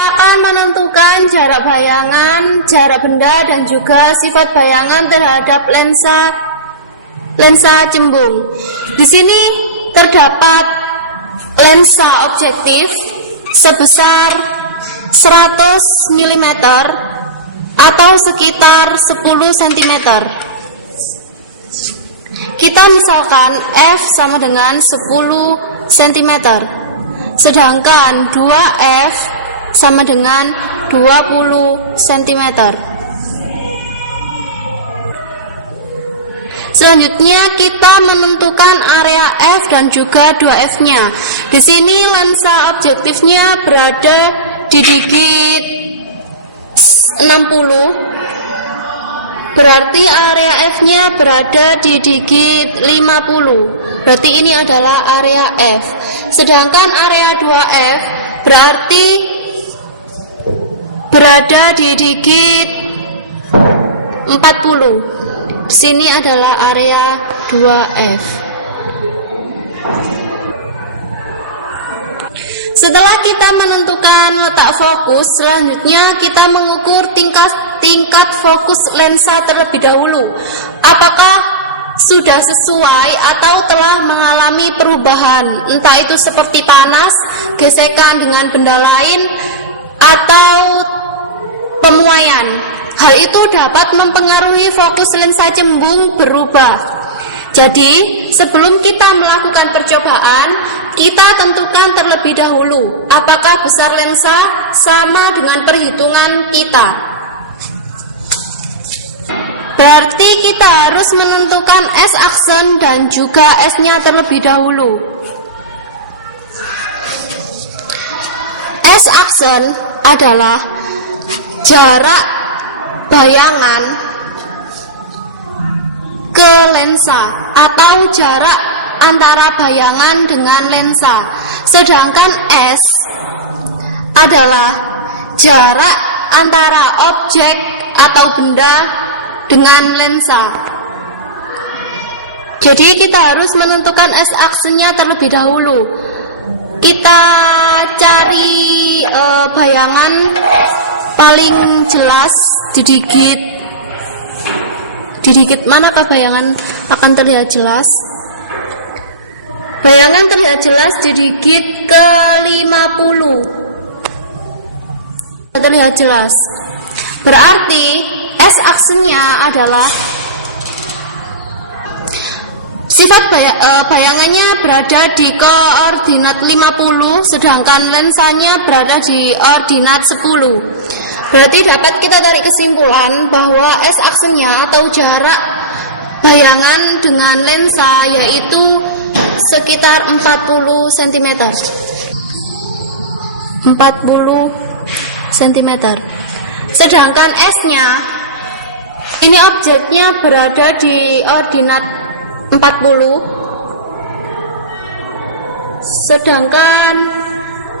akan menentukan jarak bayangan, jarak benda, dan juga sifat bayangan terhadap lensa cembung. Di sini terdapat lensa objektif sebesar 100 mm atau sekitar 10 cm. Kita misalkan F sama dengan 10 cm, sedangkan 2F sama dengan 20 cm. Selanjutnya kita menentukan area F dan juga 2F-nya. Di sini lensa objektifnya berada di digit 60. Berarti area F-nya berada di digit 50. Berarti ini adalah area F. Sedangkan area 2F berarti berada di digit 40. Di sini adalah area 2F. Setelah kita menentukan letak fokus, selanjutnya kita mengukur tingkat fokus lensa terlebih dahulu. Apakah sudah sesuai atau telah mengalami perubahan, entah itu seperti panas, gesekan dengan benda lain, atau pemuaian. Hal itu dapat mempengaruhi fokus lensa cembung berubah. Jadi, sebelum kita melakukan percobaan, kita tentukan terlebih dahulu apakah besar lensa sama dengan perhitungan kita. Berarti kita harus menentukan S-aksen dan juga S-nya terlebih dahulu. S-aksen adalah jarak bayangan ke lensa atau jarak antara bayangan dengan lensa. Sedangkan S adalah jarak antara objek atau benda dengan lensa. Jadi kita harus menentukan S-aksennya terlebih dahulu. Kita cari bayangan paling jelas di digit manakah bayangan akan terlihat jelas? Bayangan terlihat jelas di digit ke-50. Terlihat jelas. Berarti S-aksennya adalah sifat bayangannya berada di koordinat 50, sedangkan lensanya berada di ordinat 10. Berarti dapat kita tarik kesimpulan bahwa S-aksennya atau jarak bayangan dengan lensa yaitu sekitar 40 cm. 40 cm. Sedangkan S-nya, ini objeknya berada di ordinat 40, sedangkan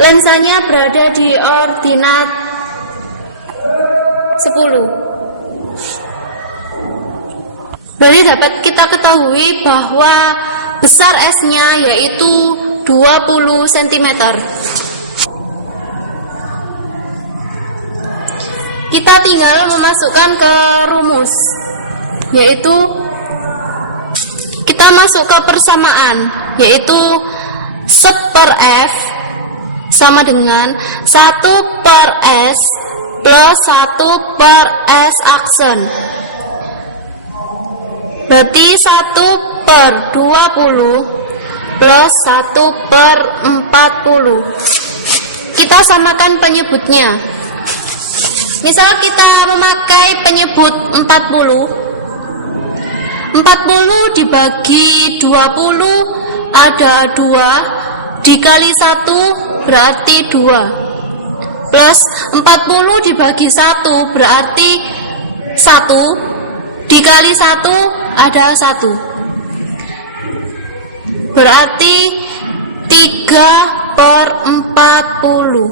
lensanya berada di ordinat 10. Berarti dapat kita ketahui bahwa besar S-nya yaitu 20 cm. Kita tinggal memasukkan ke rumus, yaitu kita masuk ke persamaan, yaitu sub per F sama dengan 1 per S plus 1 per S aksen. Berarti 1 per 20 plus 1 per 40. Kita samakan penyebutnya. Misal kita memakai penyebut 40. 40 dibagi 20 ada 2, dikali 1 berarti 2. Plus 40 dibagi 1 berarti 1, dikali 1 ada 1. Berarti 3 per 40.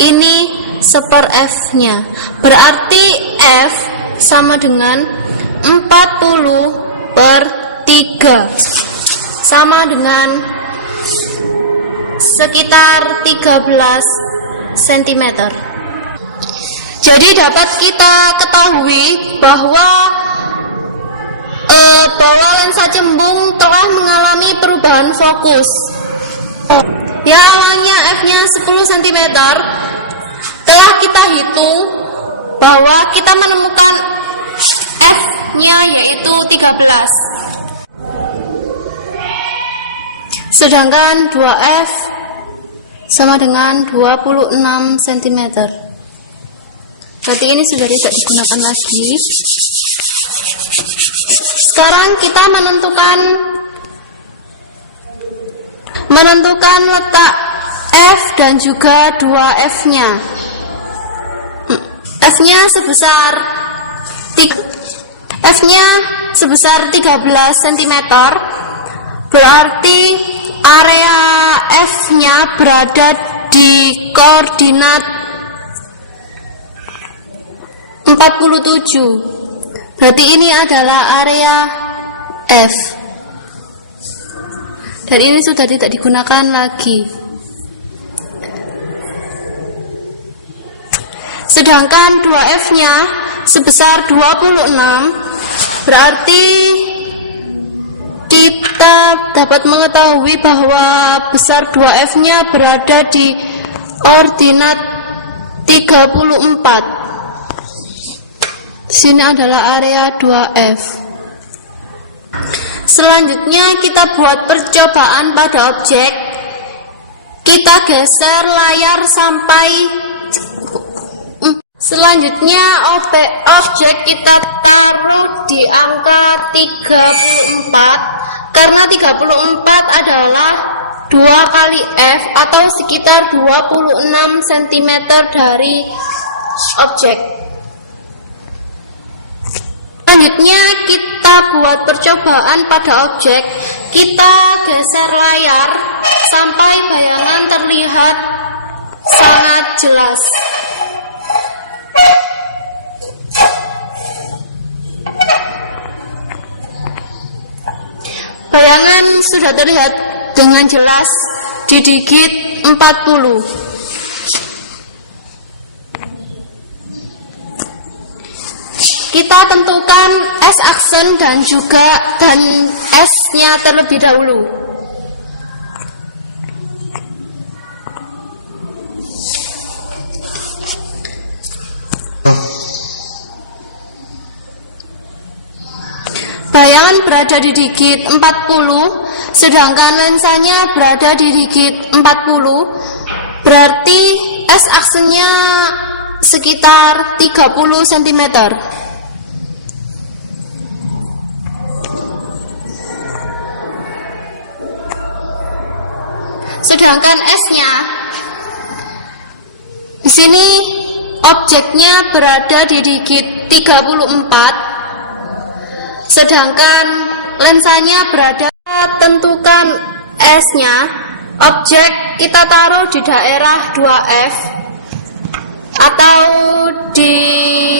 Ini seper F-nya. Berarti F sama dengan 40 per 3. Sama dengan sekitar 13 cm. Jadi dapat kita ketahui bahwa lensa cembung telah mengalami perubahan fokus. Ya, awalnya f-nya 10 cm, telah kita hitung bahwa kita menemukan f-nya yaitu 13. Sedangkan 2f sama dengan 26 cm. Berarti ini sudah tidak digunakan lagi. Sekarang kita menentukan letak F dan juga 2F-nya. F-nya sebesar 13 cm. Berarti area F-nya berada di koordinat 47. Berarti ini adalah area F. Dan ini sudah tidak digunakan lagi. Sedangkan 2F-nya sebesar 26, berarti kita dapat mengetahui bahwa besar 2F-nya berada di ordinat 34. Sini adalah area 2F. Selanjutnya kita buat percobaan pada objek. Kita geser layar sampai selanjutnya objek kita taruh di angka 34 karena 34 adalah 2 kali F atau sekitar 26 cm dari objek. Selanjutnya kita buat percobaan pada objek. Kita geser layar sampai bayangan terlihat sangat jelas. Bayangan sudah terlihat dengan jelas di digit 40. Kita tentukan S-aksen dan S-nya terlebih dahulu. Bayangan berada di digit 40, sedangkan lensanya berada di digit 40, berarti S-aksennya sekitar 30 cm. Sedangkan S-nya di sini objeknya berada di digit 34, sedangkan lensanya berada. Tentukan S-nya, objek kita taruh di daerah 2F atau di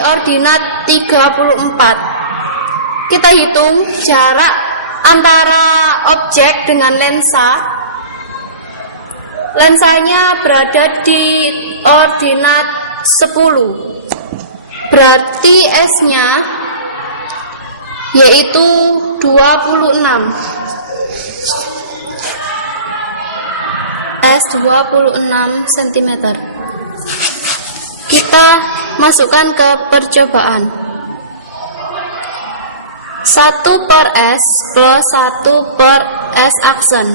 ordinat 34. Kita hitung jarak antara objek dengan lensa. Lensanya berada di ordinat 10. Berarti S-nya yaitu 26. S 26 cm. Kita masukkan ke percobaan. 1 per S plus 1 per S aksen.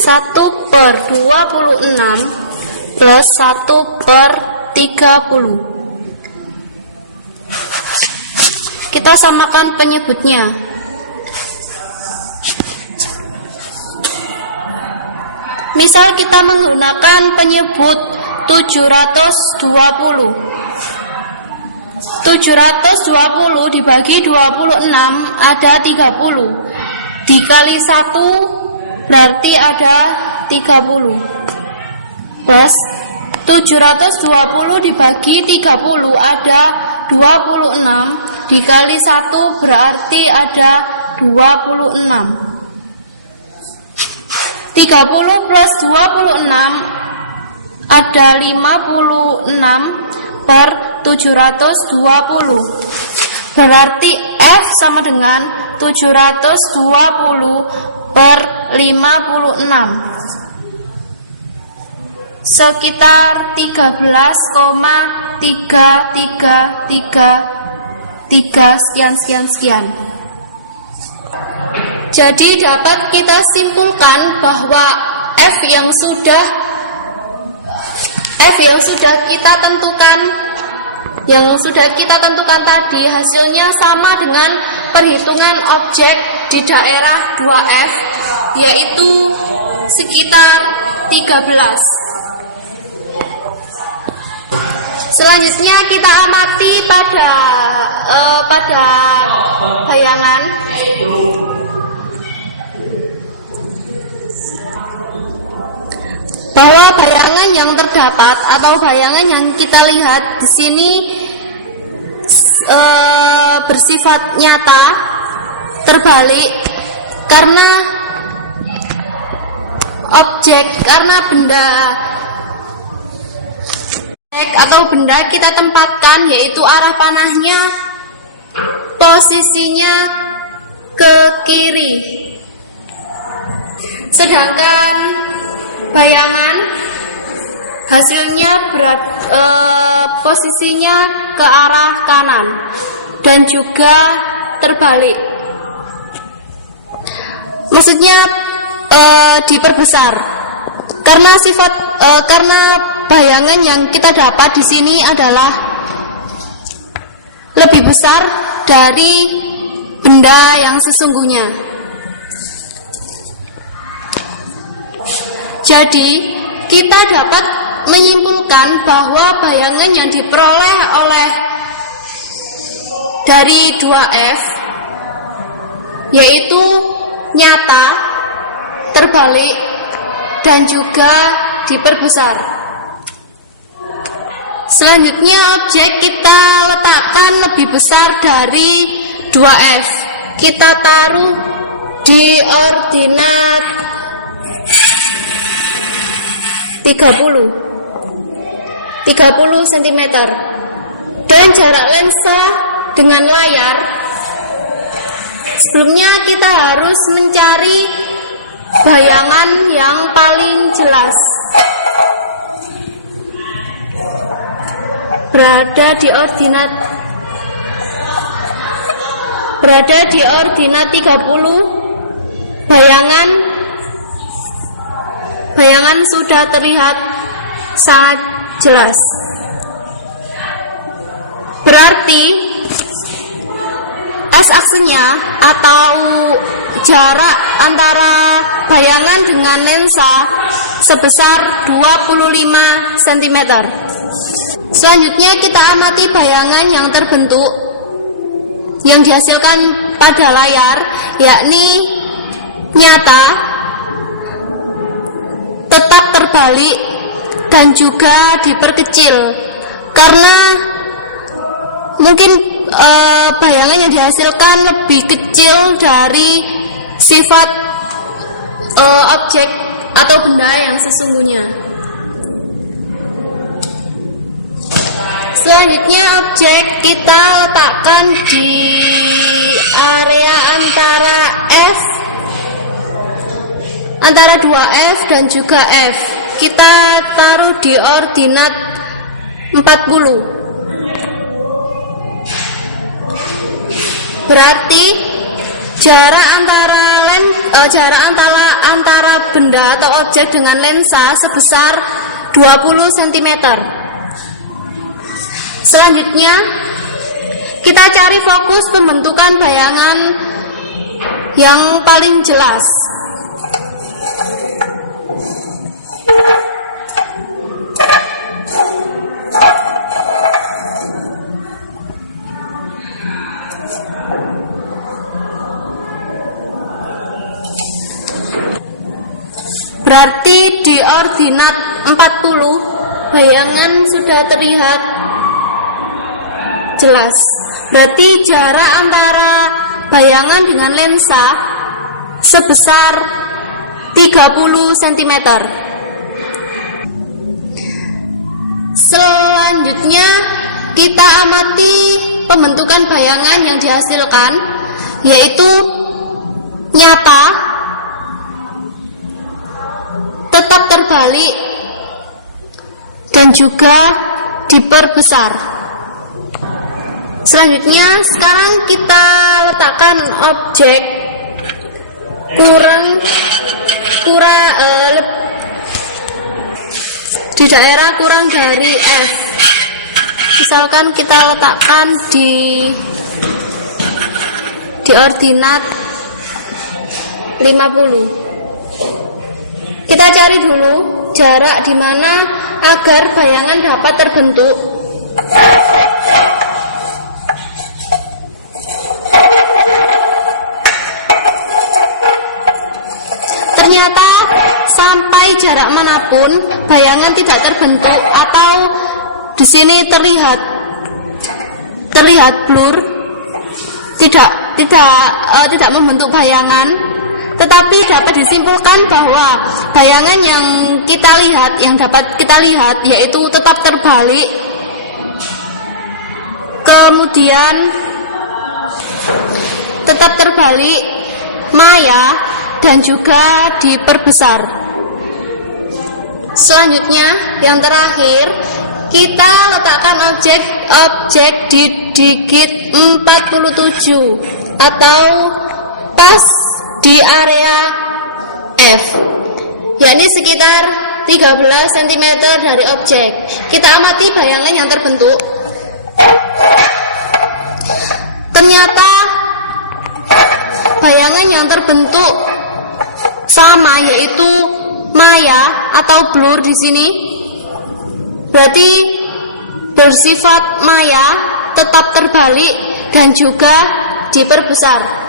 1 per 26 plus 1 per 30. Kita samakan penyebutnya. Misal kita menggunakan penyebut 720. 720 dibagi 26 ada 30. Dikali 1 berarti ada 30. Plus 720 dibagi 30 ada 26. Dikali 1 berarti ada 26. 30 plus 26 ada 56, per 720. Berarti F sama dengan 720 per 56. Sekitar 13,3333 sekian. Jadi dapat kita simpulkan bahwa F yang sudah kita tentukan tadi hasilnya sama dengan perhitungan objek di daerah 2F, yaitu sekitar 13. Selanjutnya kita amati pada bayangan. Bahwa bayangan yang terdapat atau bayangan yang kita lihat di sini bersifat nyata, terbalik, karena benda kita tempatkan, yaitu arah panahnya posisinya ke kiri, sedangkan bayangan hasilnya posisinya ke arah kanan dan juga terbalik. Maksudnya diperbesar karena bayangan yang kita dapat di sini adalah lebih besar dari benda yang sesungguhnya. Jadi, kita dapat menyimpulkan bahwa bayangan yang diperoleh dari 2F yaitu nyata, terbalik, dan juga diperbesar. Selanjutnya, objek kita letakkan lebih besar dari 2F. Kita taruh di ordinat 30 cm, dan jarak lensa dengan layar. Sebelumnya kita harus mencari bayangan yang paling jelas. Berada di ordinat 30, bayangan sudah terlihat sangat jelas. Berarti S-aksenya atau jarak antara bayangan dengan lensa sebesar 25 cm. Selanjutnya kita amati bayangan yang terbentuk yang dihasilkan pada layar, yakni nyata, tetap terbalik, dan juga diperkecil, karena mungkin bayangan yang dihasilkan lebih kecil dari sifat objek atau benda yang sesungguhnya. Selanjutnya, objek kita letakkan di area antara 2F dan juga F. Kita taruh di ordinat 40. Berarti jarak antara benda atau objek dengan lensa sebesar 20 cm. Selanjutnya, kita cari fokus pembentukan bayangan yang paling jelas. Berarti di ordinat 40 bayangan sudah terlihat jelas. Berarti jarak antara bayangan dengan lensa sebesar 30 cm. Selanjutnya kita amati pembentukan bayangan yang dihasilkan, yaitu nyata, tetap terbalik, dan juga diperbesar. Selanjutnya, sekarang kita letakkan objek di daerah kurang dari F. Misalkan kita letakkan di ordinat 50. Kita cari dulu jarak di mana agar bayangan dapat terbentuk. Ternyata sampai jarak manapun bayangan tidak terbentuk, atau di sini terlihat blur, tidak membentuk bayangan. Tetapi dapat disimpulkan bahwa bayangan yang dapat kita lihat yaitu tetap terbalik, kemudian tetap terbalik, maya, dan juga diperbesar. Selanjutnya, yang terakhir, kita letakkan objek di digit 47 atau pas di area F, yakni sekitar 13 cm dari objek. Kita amati bayangan yang terbentuk. Ternyata bayangan yang terbentuk sama, yaitu maya atau blur di sini. Berarti bersifat maya, tetap terbalik, dan juga diperbesar.